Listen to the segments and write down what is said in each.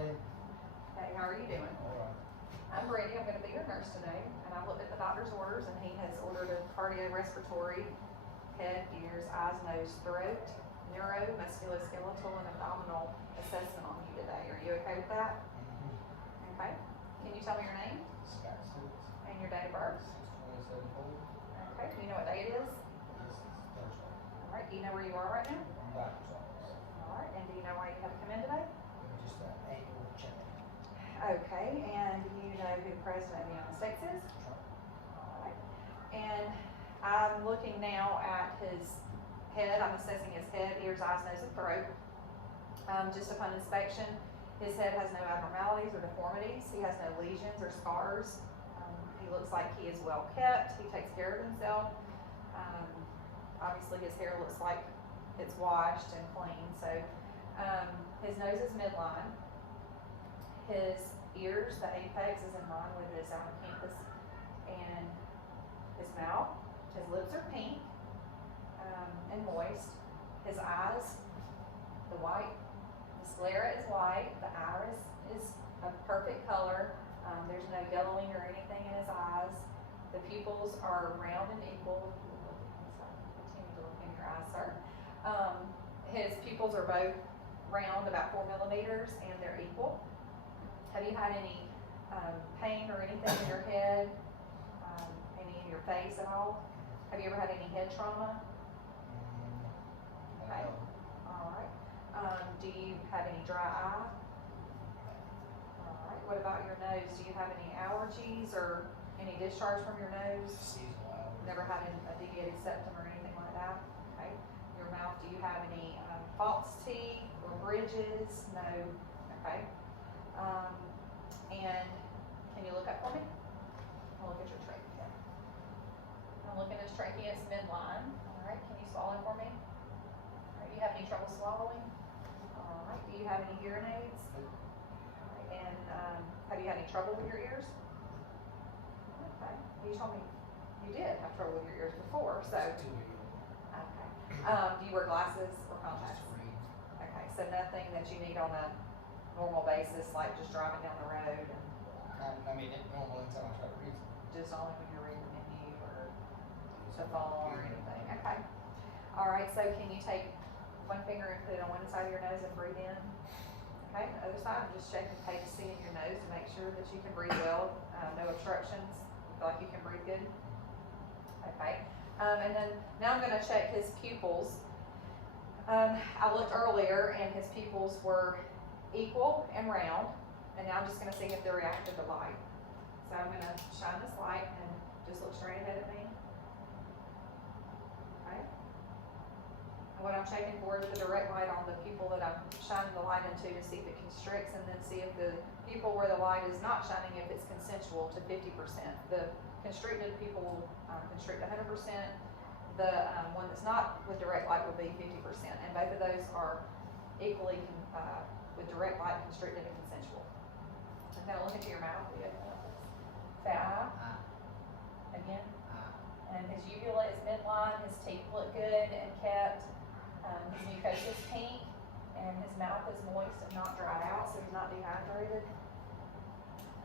morning. Hey, how are you doing? All right. I'm Brady. I'm going to be your nurse today, and I've looked at the doctor's orders, and he has ordered a cardio-respiratory, head, ears, eyes, nose, throat, neuro, musculoskeletal, and abdominal assessment on you today. Are you okay with that? Mm-hmm. Okay. Can you tell me your name Scott Six. and your date of birth? 6/27/4. Okay. Do you know what day it is? This is Thursday. All right. Do you know where you are right now? I'm doctor's office. All right. And do you know why you have to come in today? Just an annual check. Okay. And do you know who the President of the United States is? Trump. Alright, and I'm looking now at his head. I'm assessing his head, ears, eyes, nose, and throat. Just upon inspection, his head has no abnormalities or deformities. He has no lesions or scars. He looks like he is well kept. He takes care of himself. Obviously his hair looks like it's washed and clean. So his nose is midline. His ears, the apex, is in line with his campus, and his mouth, his lips are pink and moist. His eyes, the white, the sclera is white, the iris is a perfect color. There's no yellowing or anything in his eyes. The pupils are round and equal. Continue to look in your eyes, sir. His pupils are both round, about 4 millimeters, and they're equal. Have you had any pain or anything in your head, any in your face at all? Have you ever had any head trauma? Okay. All right. Do you have any dry eye? All right. What about your nose? Do you have any allergies or any discharge from your nose? Seasonal allergies. Never had a deviated septum or anything like that? Okay. Your mouth, do you have any false teeth or bridges? No. Okay. And can you look up for me? I'll look at your trachea. I'm looking at his trachea, it's midline. All right, can you swallow for me? All right, you have any trouble swallowing? All right, do you have any hearing aids? Nope. All right, and have you had any trouble with your ears? Okay, you told me you did have trouble with your ears before, so. It's 2 weeks. Okay. Do you wear glasses or contacts? Just read. Okay, so nothing that you need on a normal basis, like just driving down the road, and I mean, it normal anytime I try to read. just only when you're reading the menu or the phone or anything. Okay. All right, so can you take one finger and put it on one side of your nose and breathe in? Okay, the other side, I'm just checking patency in your nose to make sure that you can breathe well, no obstructions. You feel like you can breathe good? Okay. And then now I'm going to check his pupils. I looked earlier and his pupils were equal and round, and now I'm just going to see if they're reactive to light. So I'm going to shine this light and just look straight ahead at me. Okay. And what I'm checking for is the direct light on the pupil that I'm shining the light into to see if it constricts, and then see if the pupil where the light is not shining, if it's consensual to 50%. The constricted pupil will constrict 100%. The one that's not with direct light will be 50%, and both of those are equally with direct light constricted and consensual. I'm going to look into your mouth. Say ah. Again. And his uvula is midline. His teeth look good and kept. His mucosa is pink, and his mouth is moist and not dried out, so he's not dehydrated.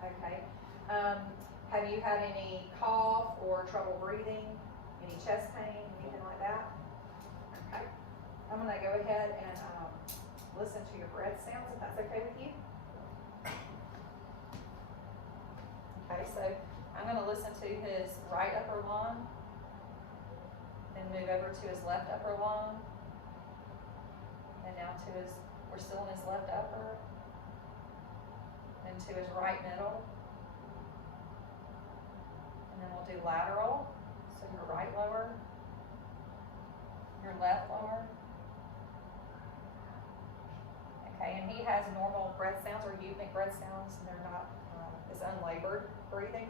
Okay. Have you had any cough or trouble breathing? Any chest pain? Anything like that? Okay. I'm going to go ahead and listen to your breath sounds, if that's okay with you. Okay, so I'm going to listen to his right upper lung, then move over to his left upper lung, and now to his, we're still in his left upper, then to his right middle, and then we'll do lateral, so your right lower, your left lower. Okay, and he has normal breath sounds or euthymic breath sounds, and they're not, it's unlabored breathing.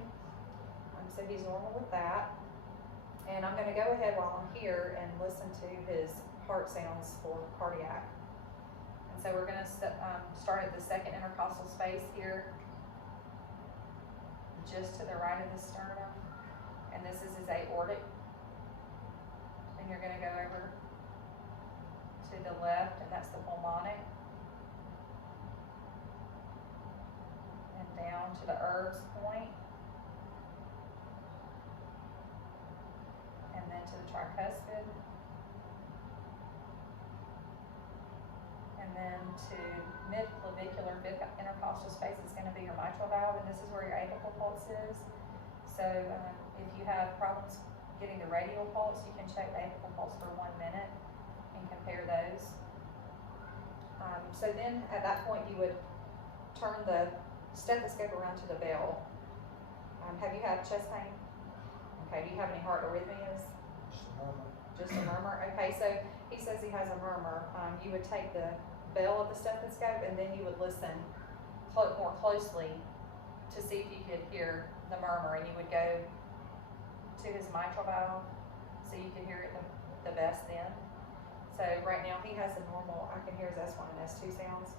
So he's normal with that. And I'm going to go ahead while I'm here and listen to his heart sounds for cardiac. And so we're going to start at the second intercostal space here, just to the right of the sternum. And this is his aortic. And you're going to go over to the left, and that's the pulmonic. down to the herbs point, and then to the tricuspid, and then to mid-clavicular, fifth intercostal space is going to be your mitral valve, and this is where your apical pulse is. So if you have problems getting the radial pulse, you can check the apical pulse for 1 minute and compare those. So then at that point you would turn the stethoscope around to the bell. Have you had chest pain? Okay, do you have any heart arrhythmias? Just a murmur. Just a murmur? Okay, so he says he has a murmur. You would take the bell of the stethoscope and then you would listen more closely to see if you could hear the murmur, and you would go to his mitral valve so you can hear it the best then. So right now he has a normal, I can hear his S1 and S2 sounds.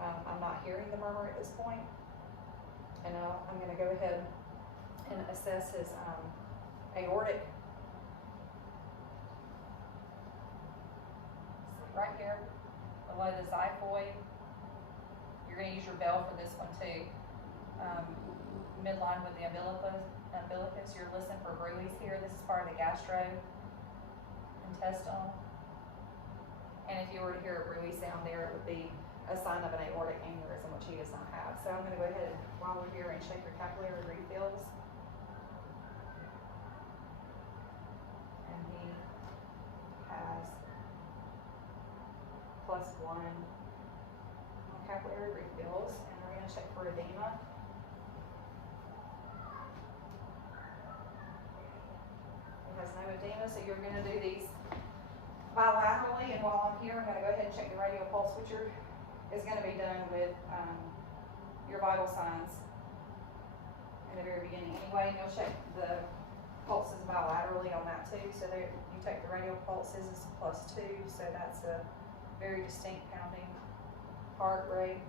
I'm not hearing the murmur at this point. And I'm going to go ahead and assess his aortic. Right here, below the xiphoid. You're going to use your bell for this one too. Midline with the umbilicus. You're listening for bruits here. This is part of the gastrointestinal. And if you were to hear a bruit sound there, it would be a sign of an aortic aneurysm, which he does not have. So I'm going to go ahead and, while we're here, and check your capillary refills. And he has +1 on capillary refills. And we're going to check for edema. He has no edema, so you're going to do these bilaterally, and while I'm here, I'm going to go ahead and check the radial pulse, which is going to be done with your vital signs in the very beginning anyway. And you'll check the pulses bilaterally on that too. So there, you take the radial pulses is +2, so that's a very distinct pounding heart rate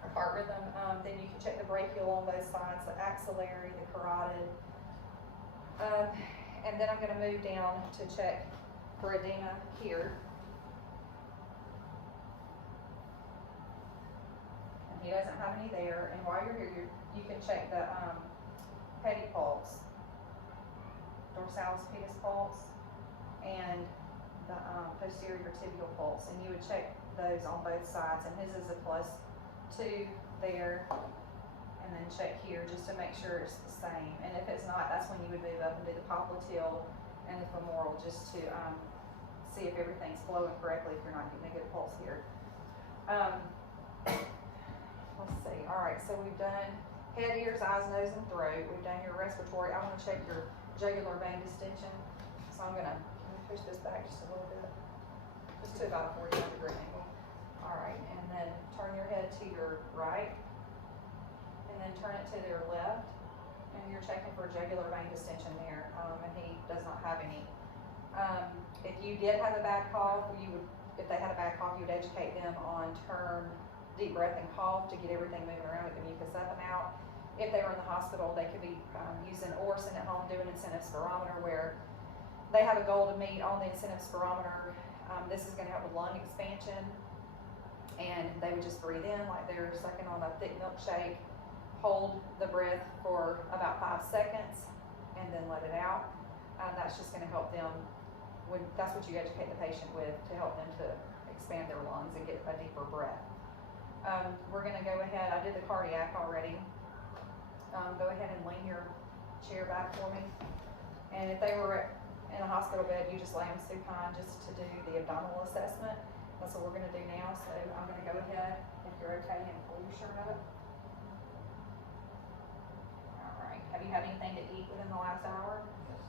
or heart rhythm. Then you can check the brachial on both sides, the axillary, the carotid. And then I'm going to move down to check for edema here. And he doesn't have any there. And while you're here, you can check the pedipulse, dorsalis pedis pulse, and the posterior tibial pulse. And you would check those on both sides. And his is a +2 there. And then check here just to make sure it's the same. And if it's not, that's when you would move up and do the popliteal and the femoral just to see if everything's flowing correctly if you're not getting a good pulse here. Let's see. All right, so we've done head, ears, eyes, nose, and throat. We've done your respiratory. I want to check your jugular vein distension. So I'm going to push this back just a little bit, just to about a 45-degree angle. All right, and then turn your head to your right, and then turn it to your left. And you're checking for jugular vein distension there, and he does not have any. If you did have a bad cough, if they had a bad cough, you would educate them on term deep breath and cough to get everything moving around, get the mucus up and out. If they were in the hospital, they could be using Orson at home, doing incentive spirometer, where they have a goal to meet on the incentive spirometer. This is going to help with lung expansion, and they would just breathe in like they're sucking on a thick milkshake. Hold the breath for about 5 seconds and then let it out. That's just going to help them. That's what you educate the patient with, to help them to expand their lungs and get a deeper breath. We're going to go ahead. I did the cardiac already. Go ahead and lean your chair back for me. And if they were in a hospital bed, you just lay them supine just to do the abdominal assessment. That's what we're going to do now. So I'm going to go ahead, if you're okay, and pull your shirt up. Have you had anything to eat within the last hour? Yes.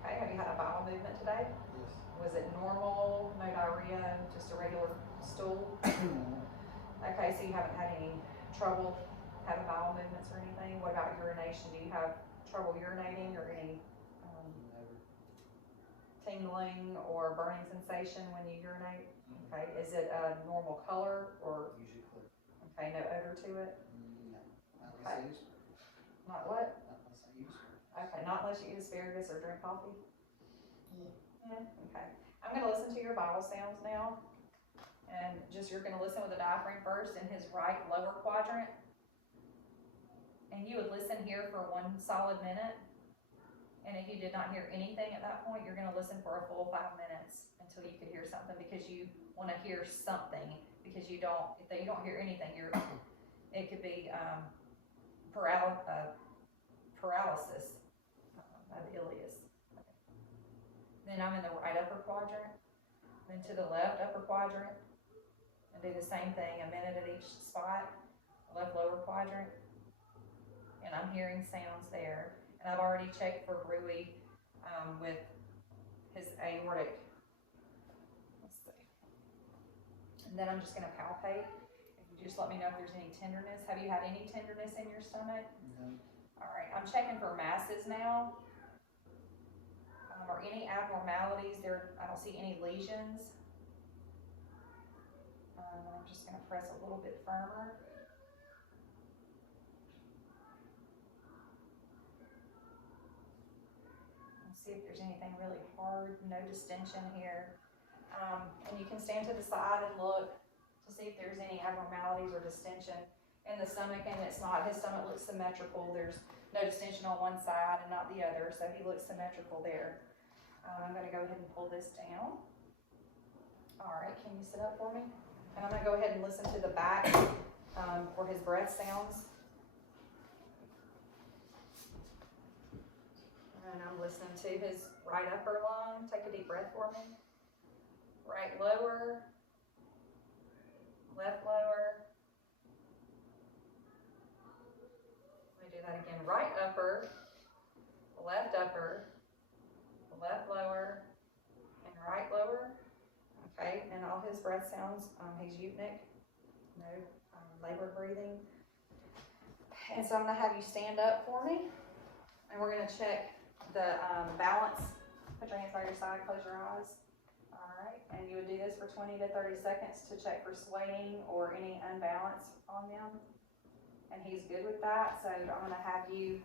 Okay, have you had a bowel movement today? Yes. Was it normal, no diarrhea, just a regular stool? Okay, so you haven't had any trouble having bowel movements or anything? What about urination? Do you have trouble urinating or any Never. tingling or burning sensation when you urinate? Okay, is it a normal color or? Usually clear. Okay, no odor to it? No. Unless Okay. I use it. Not what? Unless I use it. Okay, not unless you eat asparagus or drink coffee? Yeah. Yeah, okay. I'm going to listen to your bowel sounds now. And just, you're going to listen with the diaphragm first in his right lower quadrant. and you would listen here for 1 solid minute. And if you did not hear anything at that point, you're gonna listen for a full 5 minutes until you could hear something, because you wanna hear something, because if you don't hear anything, it could be paralysis of the ileus. Then I'm in the right upper quadrant, then to the left upper quadrant, and do the same thing, a minute at each spot, left lower quadrant, and I'm hearing sounds there. And I've already checked for Rui with his aortic. Let's see. And then I'm just gonna palpate. If you just let me know if there's any tenderness. Have you had any tenderness in your stomach? No. All right, I'm checking for masses now, or any abnormalities. I don't see any lesions. I'm just gonna press a little bit firmer. See if there's anything really hard, no distension here. And you can stand to the side and look to see if there's any abnormalities or distension in the stomach, and it's not. His stomach looks symmetrical. There's no distension on one side and not the other, so he looks symmetrical there. I'm gonna go ahead and pull this down. All right, can you sit up for me? And I'm gonna go ahead and listen to the back for his breath sounds. And I'm listening to his right upper lung. Take a deep breath for me. Right lower, left lower. Let me do that again. Right upper, left upper, left lower, and right lower. Okay, and all his breath sounds, he's eutonic, no labored breathing. And so I'm gonna have you stand up for me, and we're gonna check the balance. Put your hands by your side, close your eyes. All right, and you would do this for 20 to 30 seconds to check for swaying or any unbalance on them. And he's good with that, so I'm gonna have you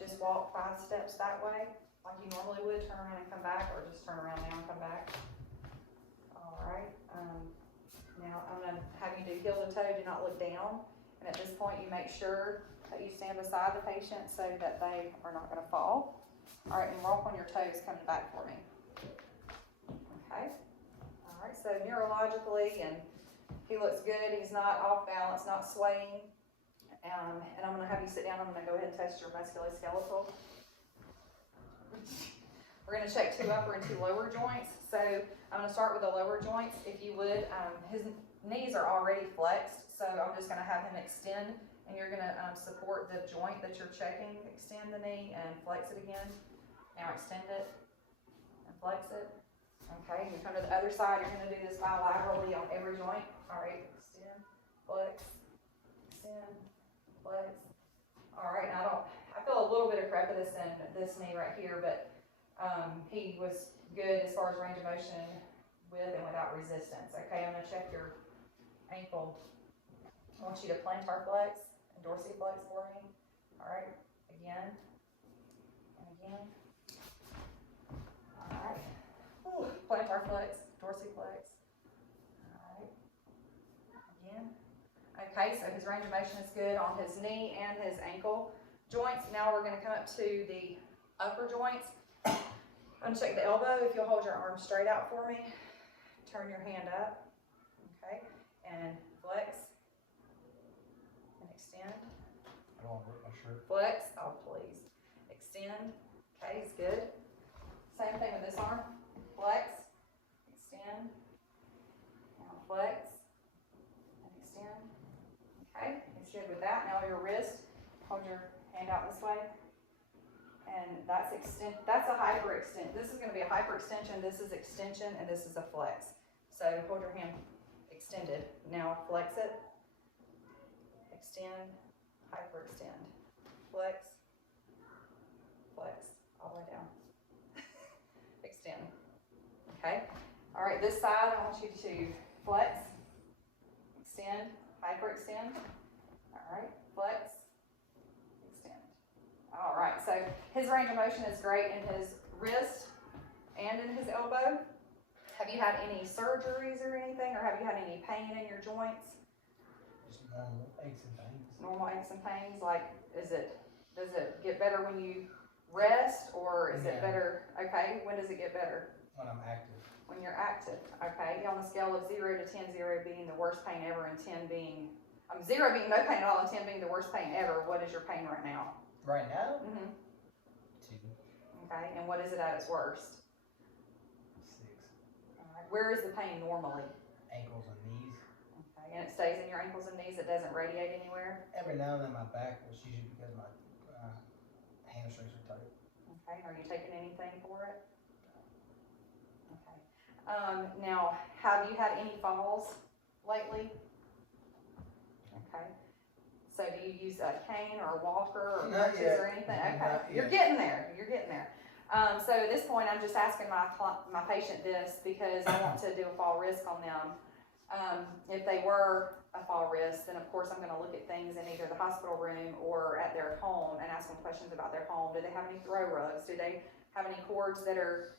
just walk 5 steps that way, like you normally would, turn around and come back, or just turn around now and come back. All right, now I'm gonna have you do heel to toe, do not look down. And at this point, you make sure that you stand beside the patient so that they are not gonna fall. All right, and walk on your toes coming back for me. Okay. All right, so neurologically, and he looks good. He's not off balance, not swaying. And I'm gonna have you sit down. I'm gonna go ahead and test your musculoskeletal. We're gonna check 2 upper and 2 lower joints. So I'm gonna start with the lower joints. If you would, his knees are already flexed, so I'm just gonna have him extend, and you're gonna support the joint that you're checking. Extend the knee and flex it again. Now extend it and flex it. Okay, you come to the other side, you're gonna do this bilaterally on every joint. All right, extend, flex, extend, flex. All right, now I feel a little bit of crepitus in this knee right here, but he was good as far as range of motion with and without resistance. Okay, I'm gonna check your ankle. I want you to plantar flex and dorsiflex for me. All right, again and again. All right. Ooh, plantar flex, dorsiflex. All right. Again. Okay, so his range of motion is good on his knee and his ankle joints. Now we're going to come up to the upper joints. I'm going to check the elbow. If you'll hold your arm straight out for me, turn your hand up. Okay, and flex and extend. I don't want to rip my shirt. Flex. Oh, please. Extend. Okay, it's good. Same thing with this arm. Flex, extend, now flex, and extend. Okay, it's good with that. Now your wrist, hold your hand out this way, and that's a hyperextend. This is going to be a hyperextension, this is extension, and this is a flex. So hold your hand extended. Now flex it, extend, hyperextend, flex, flex, all the way down. Extend. Okay. All right, this side, I want you to flex, extend, hyperextend. All right, flex, extend. All right, so his range of motion is great in his wrist and in his elbow. Have you had any surgeries or anything, or have you had any pain in your joints? Just normal aches and pains. Normal aches and pains, like, does it get better when you rest, or is it Yeah. better, okay, when does it get better? When I'm active. When you're active, okay, on the scale of 0 to 10, 0 being the worst pain ever and 10 being, 0 being no pain at all and 10 being the worst pain ever, what is your pain right now? Right now? Mm-hmm. 2, Okay, and what is it at its worst? 6. Alright, where is the pain normally? Ankles and knees. Okay, and it stays in your ankles and knees, it doesn't radiate anywhere? Every now and then my back, but it's usually because my hamstrings are tight. Okay, are you taking anything for it? Okay. Now, have you had any falls lately? Okay. So do you use a cane or a walker or Not crutches yet. or anything? Not Okay, yet. you're getting there, you're getting there. So at this point, I'm just asking my patient this because I want to do a fall risk on them. If they were a fall risk, then of course I'm gonna look at things in either the hospital room or at their home and ask them questions about their home. Do they have any throw rugs? Do they have any cords that are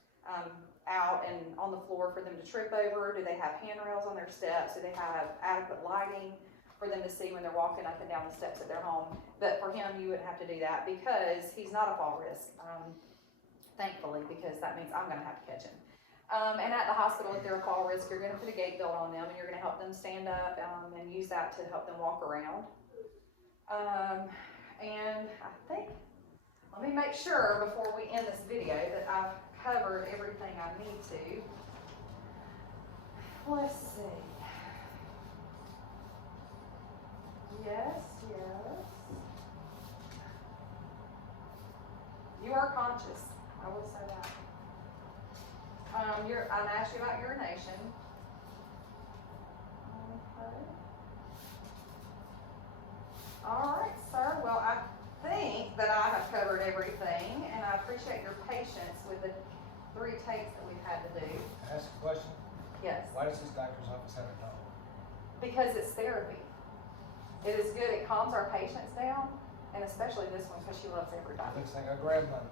out and on the floor for them to trip over? Do they have handrails on their steps? Do they have adequate lighting for them to see when they're walking up and down the steps at their home? But for him, you wouldn't have to do that because he's not a fall risk, thankfully, because that means I'm gonna have to catch him. And at the hospital, if they're a fall risk, you're gonna put a gait belt on them and you're gonna help them stand up and use that to help them walk around. And I think, let me make sure before we end this video that I've covered everything I need to. Let's see. Yes. You are conscious, I will say that. I asked you about urination. Okay. All right, sir. Well, I think that I have covered everything, and I appreciate your patience with the 3 takes that we've had to do. Can I ask a question? Yes. Why does this doctor's office have a dog? Because it's therapy. It is good. It calms our patients down, and especially this one because she loves everybody. Looks like a grandmother.